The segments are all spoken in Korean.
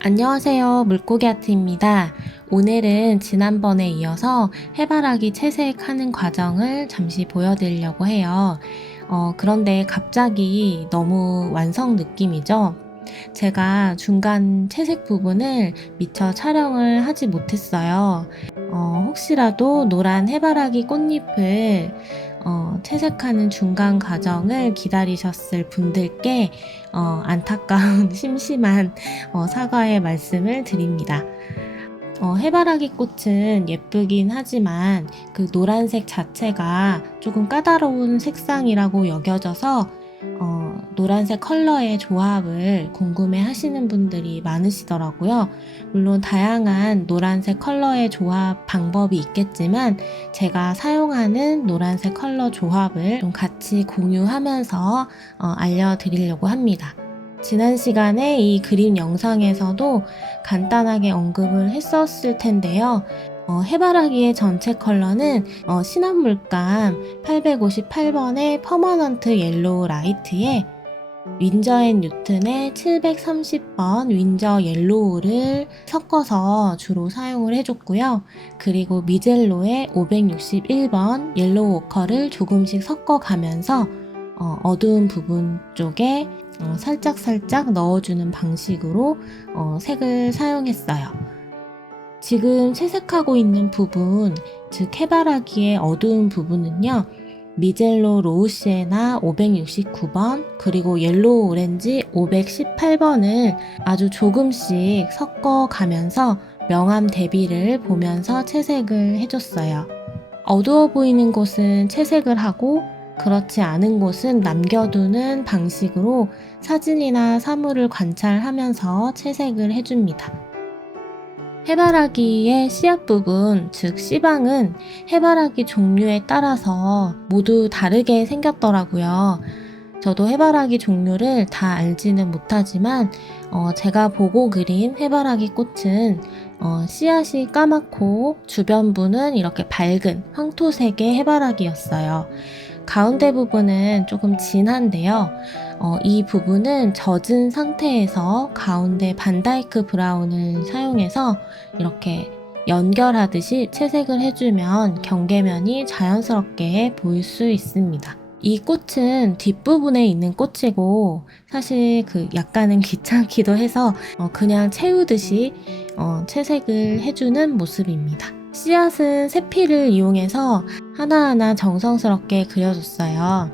안녕하세요. 물고기 아트입니다. 오늘은 지난번에 이어서 해바라기 채색하는 과정을 잠시 보여드리려고 해요. 어, 그런데 갑자기 너무 완성 느낌이죠? 제가 중간 채색 부분을 미처 촬영을 하지 못했어요. 어, 혹시라도 노란 해바라기 꽃잎을 어, 채색하는 중간 과정을 기다리셨을 분들께 어, 안타까운 심심한 어, 사과의 말씀을 드립니다. 어, 해바라기 꽃은 예쁘긴 하지만 그 노란색 자체가 조금 까다로운 색상이라고 여겨져서 어, 노란색 컬러의 조합을 궁금해 하시는 분들이 많으시더라고요. 물론 다양한 노란색 컬러의 조합 방법이 있겠지만 제가 사용하는 노란색 컬러 조합을 좀 같이 공유하면서 어, 알려드리려고 합니다. 지난 시간에 이 그림 영상에서도 간단하게 언급을 했었을 텐데요. 어, 해바라기의 전체 컬러는 어, 신한물감 858번의 퍼머넌트 옐로우 라이트에 윈저 앤 뉴튼의 730번 윈저 옐로우를 섞어서 주로 사용을 해줬고요. 그리고 미젤로의 561번 옐로우 오커를 조금씩 섞어가면서 어, 어두운 부분 쪽에 어, 살짝살짝 넣어주는 방식으로 어, 색을 사용했어요. 지금 채색하고 있는 부분, 즉 해바라기의 어두운 부분은요. 미젤로 로우시에나 569번 그리고 옐로우 오렌지 518번을 아주 조금씩 섞어 가면서 명암 대비를 보면서 채색을 해줬어요. 어두워 보이는 곳은 채색을 하고 그렇지 않은 곳은 남겨두는 방식으로 사진이나 사물을 관찰하면서 채색을 해줍니다. 해바라기의 씨앗 부분, 즉 씨방은 해바라기 종류에 따라서 모두 다르게 생겼더라고요. 저도 해바라기 종류를 다 알지는 못하지만 어, 제가 보고 그린 해바라기 꽃은 어, 씨앗이 까맣고 주변부는 이렇게 밝은 황토색의 해바라기였어요. 가운데 부분은 조금 진한데요. 어, 이 부분은 젖은 상태에서 가운데 반다이크 브라운을 사용해서 이렇게 연결하듯이 채색을 해주면 경계면이 자연스럽게 보일 수 있습니다. 이 꽃은 뒷부분에 있는 꽃이고 사실 그 약간은 귀찮기도 해서 어, 그냥 채우듯이 어, 채색을 해주는 모습입니다. 씨앗은 세피를 이용해서 하나하나 정성스럽게 그려줬어요.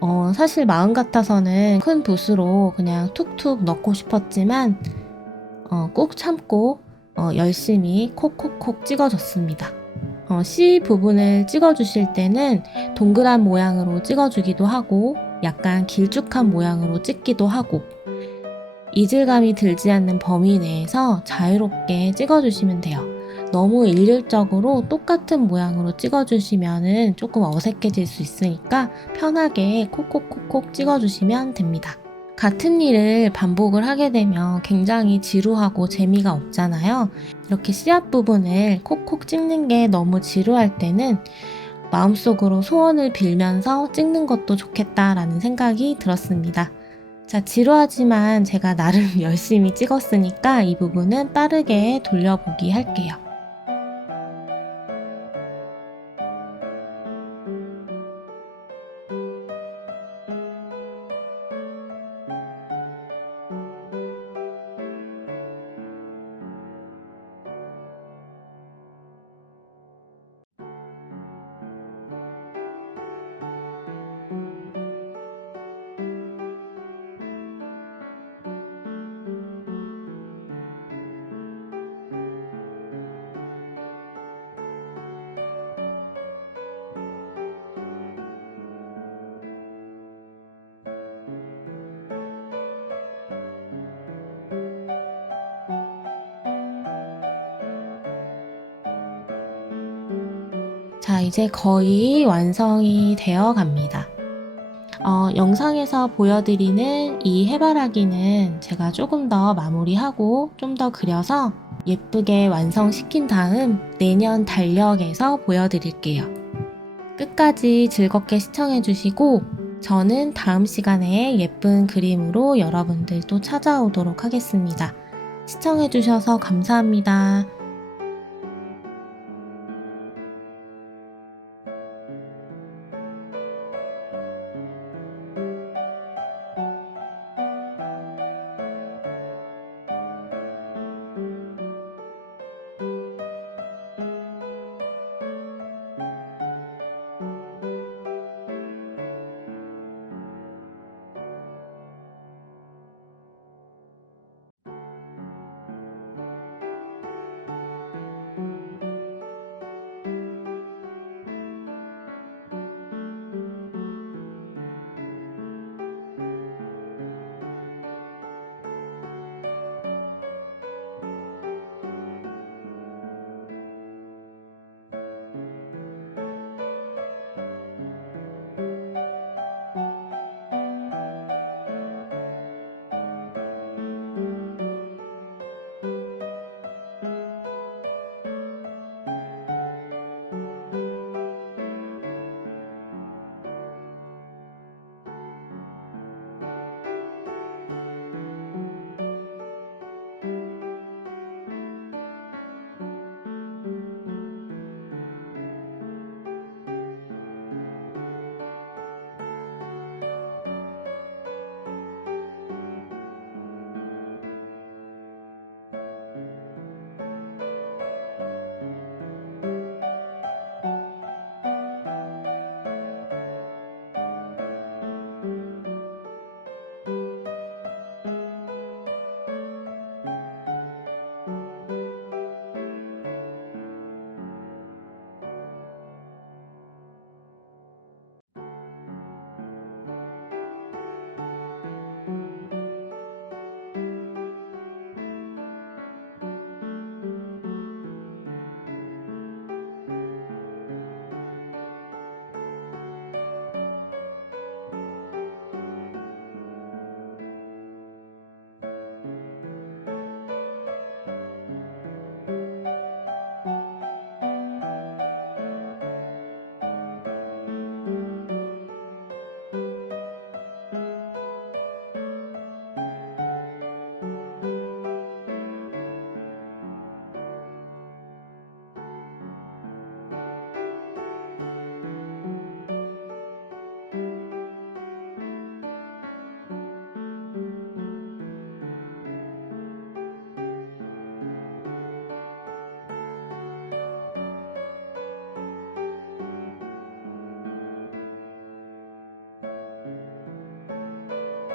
어, 사실 마음 같아서는 큰 붓으로 그냥 툭툭 넣고 싶었지만 어, 꼭 참고 어, 열심히 콕콕콕 찍어줬습니다. 어, C 부분을 찍어주실 때는 동그란 모양으로 찍어주기도 하고 약간 길쭉한 모양으로 찍기도 하고 이질감이 들지 않는 범위 내에서 자유롭게 찍어주시면 돼요. 너무 일률적으로 똑같은 모양으로 찍어주시면 조금 어색해질 수 있으니까 편하게 콕콕콕콕 찍어주시면 됩니다. 같은 일을 반복을 하게 되면 굉장히 지루하고 재미가 없잖아요. 이렇게 씨앗 부분을 콕콕 찍는 게 너무 지루할 때는 마음속으로 소원을 빌면서 찍는 것도 좋겠다라는 생각이 들었습니다. 자, 지루하지만 제가 나름 열심히 찍었으니까 이 부분은 빠르게 돌려보기 할게요. 자, 이제 거의 완성이 되어 갑니다. 어, 영상에서 보여드리는 이 해바라기는 제가 조금 더 마무리하고 좀 더 그려서 예쁘게 완성시킨 다음 내년 달력에서 보여드릴게요. 끝까지 즐겁게 시청해주시고 저는 다음 시간에 예쁜 그림으로 여러분들 또 찾아오도록 하겠습니다. 시청해주셔서 감사합니다.